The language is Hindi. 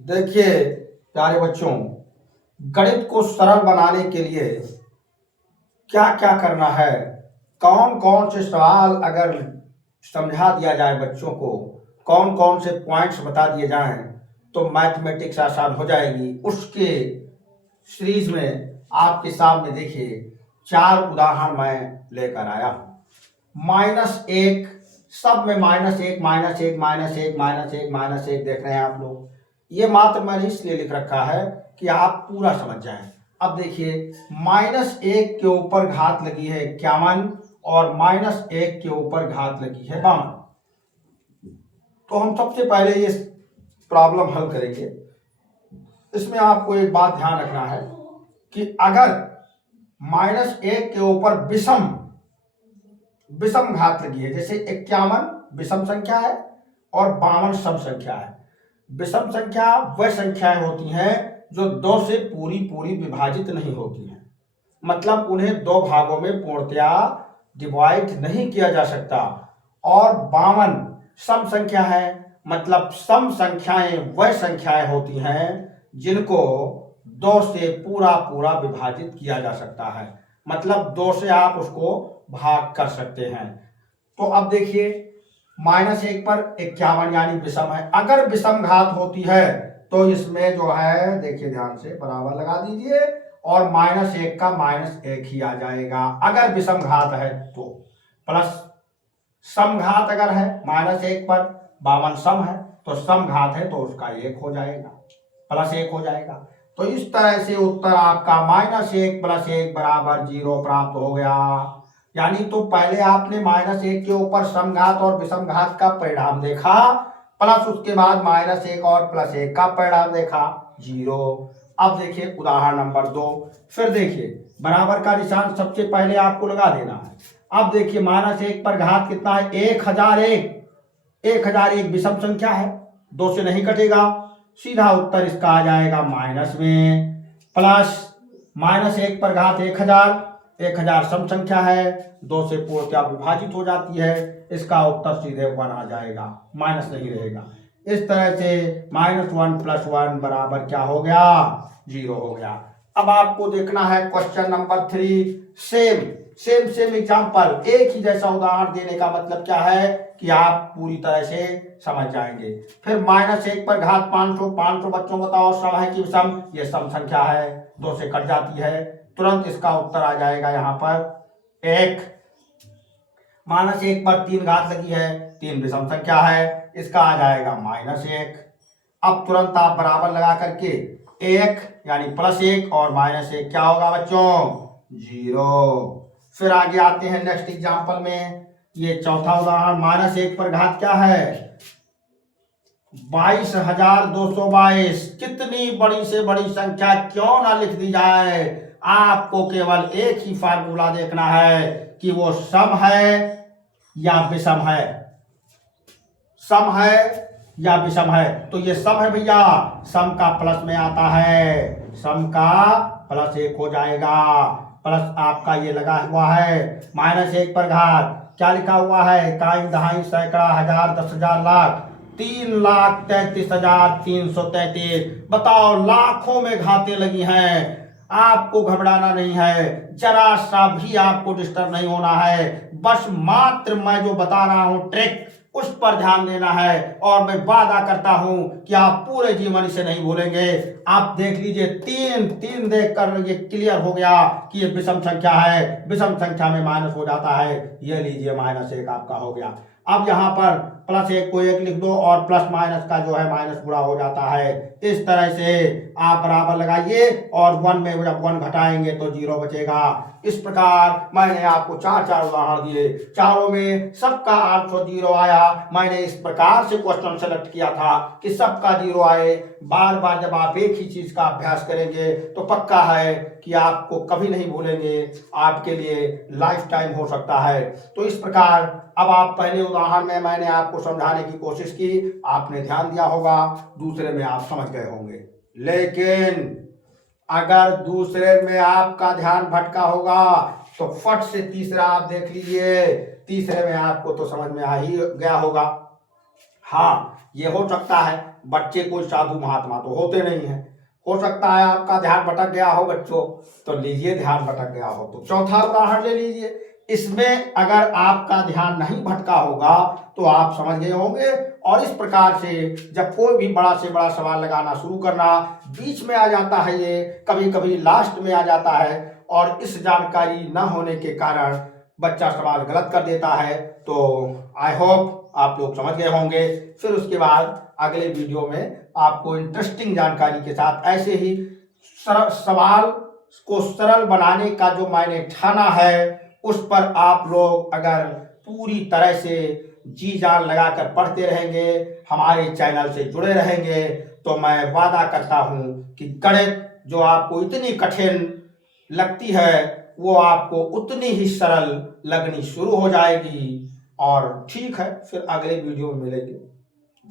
देखिए प्यारे बच्चों, गणित को सरल बनाने के लिए क्या क्या करना है, कौन कौन से सवाल अगर समझा दिया जाए बच्चों को, कौन कौन से पॉइंट्स बता दिए जाएं तो मैथमेटिक्स आसान हो जाएगी। उसके सीरीज में आपके सामने देखिए 4 उदाहरण मैं लेकर आया हूं। -1, सब में -1 -1 -1 -1 -1 देख रहे हैं आप लोग। ये मात्र मैंने इसलिए लिख रखा है कि आप पूरा समझ जाएं। अब देखिए -1 के ऊपर घात लगी है 51 और -1 के ऊपर घात लगी है 52। तो हम सबसे पहले ये प्रॉब्लम हल करेंगे। इसमें आपको एक बात ध्यान रखना है कि अगर -1 के ऊपर विषम घात लगी है, जैसे 51 विषम संख्या है और 52 सम संख्या है। विषम संख्या वह संख्याएं होती हैं जो 2 से पूरी पूरी विभाजित नहीं होती हैं, मतलब उन्हें 2 भागों में पूर्णतया डिवाइड नहीं किया जा सकता। और 52 सम संख्या है, मतलब सम संख्याएं वह संख्याएं होती हैं जिनको 2 से पूरा पूरा विभाजित किया जा सकता है, मतलब 2 से आप उसको भाग कर सकते हैं। तो अब देखिए -1 पर 51 यानी विषम है। अगर विषम घात होती है तो इसमें जो है देखिए ध्यान से बराबर लगा दीजिए और -1 का -1 ही आ जाएगा अगर विषम घात है तो। प्लस सम घात अगर है -1 पर 52 सम है तो सम घात है तो उसका 1 हो जाएगा, +1 हो जाएगा। तो इस तरह से उत्तर आपका -1 + 1 बराबर 0 प्राप्त हो गया। यानी तो पहले आपने -1 के ऊपर समघात और विषम घात का परिणाम देखा, प्लस उसके बाद -1 और +1 का परिणाम देखा 0। अब देखिए उदाहरण नंबर 2। फिर देखिए बराबर का निशान सबसे पहले आपको लगा देना है। अब देखिए -1 पर घात कितना है 1001। 1001 विषम संख्या है, 2 से नहीं कटेगा, सीधा उत्तर इसका आ जाएगा माइनस में। प्लस -1 पर घात 1000, 1000 सम संख्या है, 2 से पूर्णतया विभाजित हो जाती है, इसका उत्तर सीधे 1 आ जाएगा, माइनस नहीं रहेगा। इस तरह से -1 + 1 बराबर क्या हो गया 0 हो गया। अब आपको देखना है क्वेश्चन नंबर 3। सेम एग्जांपल, एक ही जैसा उदाहरण देने का मतलब क्या है कि आप पूरी तरह से समझ जाएंगे। फिर -1 पर घात 500, 500 बच्चों बताओ सम है कि विषम? ये सम संख्या है, 2 से कट जाती है, तुरंत इसका उत्तर आ जाएगा यहाँ पर 1। -1 पर 3 घात लगी है, 3 विषम संख्या है, इसका आ जाएगा -1। अब तुरंत आप बराबर लगा करके 1 यानी +1 और -1 क्या होगा बच्चों 0। फिर आगे आते हैं नेक्स्ट एग्जांपल में। ये चौथा उदाहरण, -1 पर घात क्या है 22,222। कितनी बड़ी से बड़ी संख्या क्यों ना लिख दी जाए, आपको केवल एक ही फार्मूला देखना है कि वो सम है या विषम है, सम है या विषम है। तो ये सम है भैया, सम का प्लस में आता है, सम का +1 हो जाएगा। प्लस आपका ये लगा हुआ है -1 पर घात क्या लिखा हुआ है, इकाई दहाई सैकड़ा हजार 10,000 लाख 3,33,333। बताओ लाखों में घातें लगी हैं, आपको घबराना नहीं है, जरा सा भी आपको डिस्टर्ब नहीं होना है, बस मात्र मैं जो बता रहा हूं ट्रिक उस पर ध्यान देना है। और मैं वादा करता हूं कि आप पूरे जीवन इसे नहीं भूलेंगे। आप देख लीजिए 3 देख कर ये क्लियर हो गया कि ये विषम संख्या है, विषम संख्या में माइनस हो जाता है। ये लीजिए -1 आपका हो गया। अब यहाँ पर +1 को 1 लिख दो और प्लस माइनस का जो है माइनस बुरा हो जाता है। इस तरह से आप बराबर लगाइए और 1 में जब 1 घटाएंगे तो 0 बचेगा। इस प्रकार मैंने आपको 4 उदाहरण दिए, चारों में सबका आंसर 0 आया। मैंने इस प्रकार से क्वेश्चन सेलेक्ट किया था कि सबका 0 आए। बार बार जब आप एक ही चीज का अभ्यास करेंगे तो पक्का है कि आपको कभी नहीं भूलेंगे, आपके लिए लाइफ टाइम हो सकता है। तो इस प्रकार अब आप पहले उदाहरण में मैंने आपको समझाने की कोशिश की, आपने ध्यान दिया होगा, दूसरे में आप समझ गए होंगे। लेकिन अगर दूसरे में आपका ध्यान भटका होगा तो फट से तीसरा आप देख लीजिए, तीसरे में आपको तो समझ में आ ही गया होगा। हाँ, ये हो सकता है बच्चे कोई साधु महात्मा तो होते नहीं हैं, हो सकता है आपका ध्यान भटक गया हो बच्चों, तो लीजिए ध्यान भटक गया हो तो चौथा उदाहरण ले लीजिए। इसमें अगर आपका ध्यान नहीं भटका होगा तो आप समझ गए होंगे। और इस प्रकार से जब कोई भी बड़ा से बड़ा सवाल लगाना शुरू करना, बीच में आ जाता है, ये कभी कभी लास्ट में आ जाता है, और इस जानकारी न होने के कारण बच्चा सवाल गलत कर देता है। तो आई होप आप लोग समझ गए होंगे। फिर उसके बाद अगले वीडियो में आपको इंटरेस्टिंग जानकारी के साथ ऐसे ही सवाल को सरल बनाने का जो मैंने ठाना है, उस पर आप लोग अगर पूरी तरह से जी जान लगाकर पढ़ते रहेंगे, हमारे चैनल से जुड़े रहेंगे, तो मैं वादा करता हूं कि गणित जो आपको इतनी कठिन लगती है वो आपको उतनी ही सरल लगनी शुरू हो जाएगी। और ठीक है, फिर अगले वीडियो में मिलेंगे।